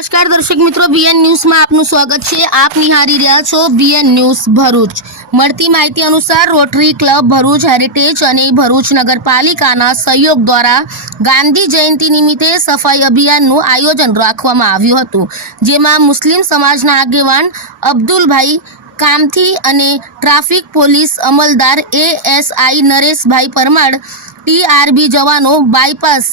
નમસ્કાર દર્શક મિત્રો બીએન ન્યૂઝમાં આપનું સ્વાગત છે. આપ નિહાળી રહ્યા છો બીએન ન્યૂઝ ભરૂચ. મળતી માહિતી અનુસાર રોટરી ક્લબ ભરૂચ હેરિટેજ અને ભરૂચ નગરપાલિકાના સહયોગ દ્વારા ગાંધી જયંતિ નિમિત્તે સફાઈ અભિયાનનું આયોજન રાખવામાં આવ્યું હતું, જેમાં મુસ્લિમ સમાજના આગેવાન અબ્દુલભાઈ કામથી અને ટ્રાફિક પોલીસ અમલદાર એએસઆઈ નરેશભાઈ પરમાર ટીઆરબી જવાનો બાયપાસ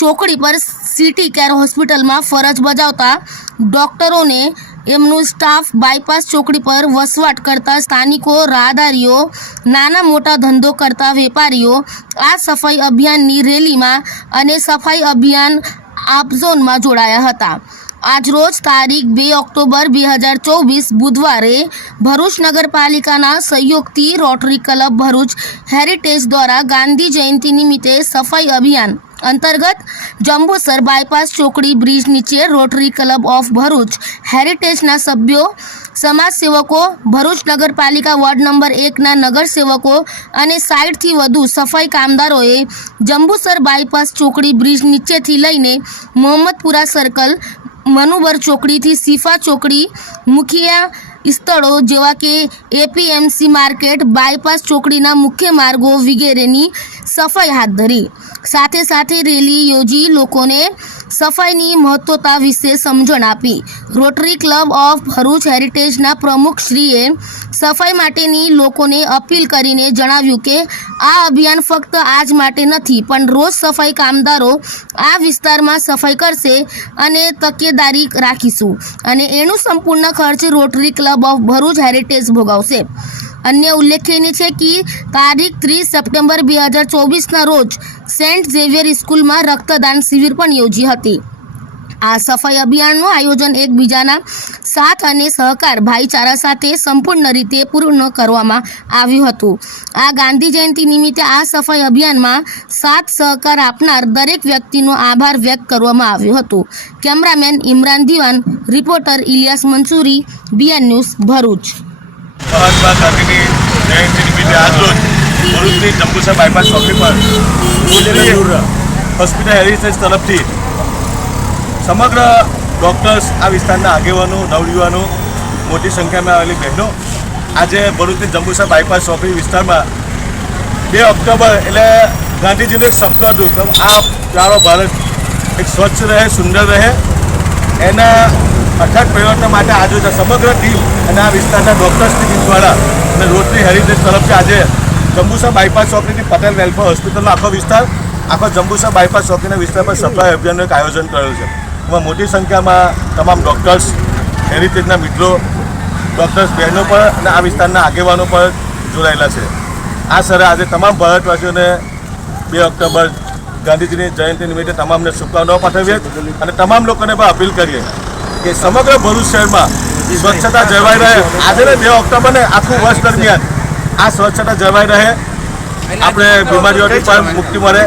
ચોકડી પર સિટી કેર હોસ્પિટલમાં ફરજ બજાવતા ડોક્ટરોને એમનું સ્ટાફ બાયપાસ ચોકડી પર વસવાટ કરતા સ્થાનિકો રાહદારીઓ, નાના મોટા ધંધો કરતા વેપારીઓ, આ સફાઈ અભિયાનની રેલીમાં અને સફાઈ અભિયાન આપઝોનમાં જોડાયા હતા. આજરોજ તારીખ બે ઓક્ટોબર બે હજાર ચોવીસ બુધવારે ભરૂચ નગરપાલિકાના સહયોગથી રોટરી ક્લબ ભરૂચ હેરિટેજ દ્વારા ગાંધી જયંતિ નિમિત્તે સફાઈ અભિયાન અંતર્ગત જંબુસર બાયપાસ ચોકડી બ્રિજ નીચે રોટરી ક્લબ ઓફ ભરૂચ. હેરિટેજના સભ્યો, સમાજસેવકો, ભરૂચ નગરપાલિકા વોર્ડ નંબર એકના નગરસેવકો અને સાઠથી વધુ સફાઈ કામદારોએ જંબુસર બાયપાસ ચોકડી બ્રિજ નીચેથી લઈને મોહમ્મદપુરા સર્કલ મનુબર ચોકડીથી સિફા ચોકડી, મુખિયા સ્થળો જેવા કે એપીએમસી માર્કેટ, બાયપાસ ચોકડીના મુખ્ય માર્ગો વગેરેની સફાઈ હાથ ધરી. સાથે સાથે રેલી યોજી લોકોને સફાઈની મહત્વતા વિશે સમજણ આપી. રોટરી ક્લબ ઓફ ભરૂચ હેરિટેજના પ્રમુખશ્રીએ સફાઈ માટેની લોકોને અપીલ કરીને જણાવ્યું કે, આ અભિયાન ફક્ત આજ માટે નથી, પણ રોજ સફાઈ કામદારો આ વિસ્તારમાં સફાઈ કરશે અને તકેદારી રાખીશું. અને એનું સંપૂર્ણ ખર્ચ Rotary Club of Bharuch heritage ભોગવશે. અન્ય ઉલ્લેખનીય છે કે તારીખ ત્રીસ સપ્ટેમ્બર બે હજાર ચોવીસના રોજ સેન્ટ ઝેવિયર સ્કૂલમાં રક્તદાન શિબિર પણ યોજી હતી. આ સફાઈ અભિયાનનું આયોજન એકબીજાના સાથ અને સહકાર ભાઈચારા સાથે સંપૂર્ણ રીતે પૂર્ણ કરવામાં આવ્યું હતું. આ ગાંધી જયંતિ નિમિત્તે આ સફાઈ અભિયાનમાં સાથ સહકાર આપનાર દરેક વ્યક્તિનો આભાર વ્યક્ત કરવામાં આવ્યો હતો. Cameraman Imran Diwan, reporter Ilyas Mansuri, BN news Bharuch. Mahatma ગાંધીની જયંતિ નિમિત્તે આજરોજ ભરૂચની જંબુસર બાયપાસ ચોકડી પર હોસ્પિટલ હેરિટેજ તરફથી સમગ્ર ડૉક્ટર્સ આ વિસ્તારના આગેવાનો નવયુવાનો મોટી સંખ્યામાં આવેલી બહેનો આજે ભરૂચની જંબુસર બાયપાસ ચોકડી વિસ્તારમાં બે ઓક્ટોબર એટલે ગાંધીજીનું એક સપનું હતું આ પ્યારો ભારત એક સ્વચ્છ રહે સુંદર રહે. એના અથક પરિવર્તન માટે આજે સમગ્ર ટીમ અને આ વિસ્તારના ડૉક્ટર્સની ટીમ અને રોટરી હેરિટેજ તરફથી આજે જંબુસા બાયપાસ ચોકડીથી પટેલ વેલફેર હોસ્પિટલનો આખો વિસ્તાર, આખો જંબુસા બાયપાસ ચોકડીના વિસ્તાર પર સફાઈ અભિયાનનું એક આયોજન કરેલું છે. એમાં મોટી સંખ્યામાં તમામ ડૉક્ટર્સ હેરિટેજના મિત્રો ડૉક્ટર્સ બહેનો પણ અને આ વિસ્તારના આગેવાનો પણ જોડાયેલા છે. આ સરે આજે તમામ ભારતવાસીઓને બે ઓક્ટોબર ગાંધીજીની જયંતિ નિમિત્તે તમામને શુભકામનાઓ પાઠવીએ અને તમામ લોકોને પણ અપીલ કરીએ. કે સમગ્ર ભરૂચ શહેરમાં સ્વચ્છતા જળવાઈ રહે. આજે બે ઓક્ટોબરને આખું વર્ષ દરમિયાન આ સ્વચ્છતા જળવાઈ રહે. આપણે બીમારીઓથી પણ મુક્તિ મળે.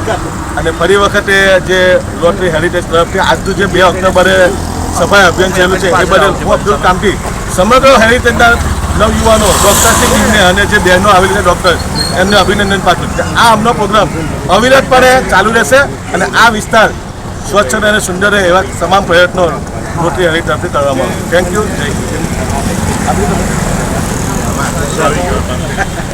અને ફરી વખતે જે રોટરી હેરિટેજ તરફથી આજનું જે બે ઓક્ટોબરે સફાઈ અભિયાન ચાલ્યું છે એ બદલ હું અબ્દુલ કામથી સમગ્ર હેરિટેજના નવયુવાનો ડૉક્ટર્સની ટીમને અને જે બહેનો આવેલી છે ડૉક્ટર્સ એમને અભિનંદન પાઠવું છે. આ અમનો પ્રોગ્રામ અવિરતપણે ચાલુ રહેશે અને આ વિસ્તાર સ્વચ્છ અને સુંદર રહે એવા તમામ પ્રયત્નો રોટરી હેરિટેજ તરફથી કરવામાં થેન્ક યુ જય હિન્દ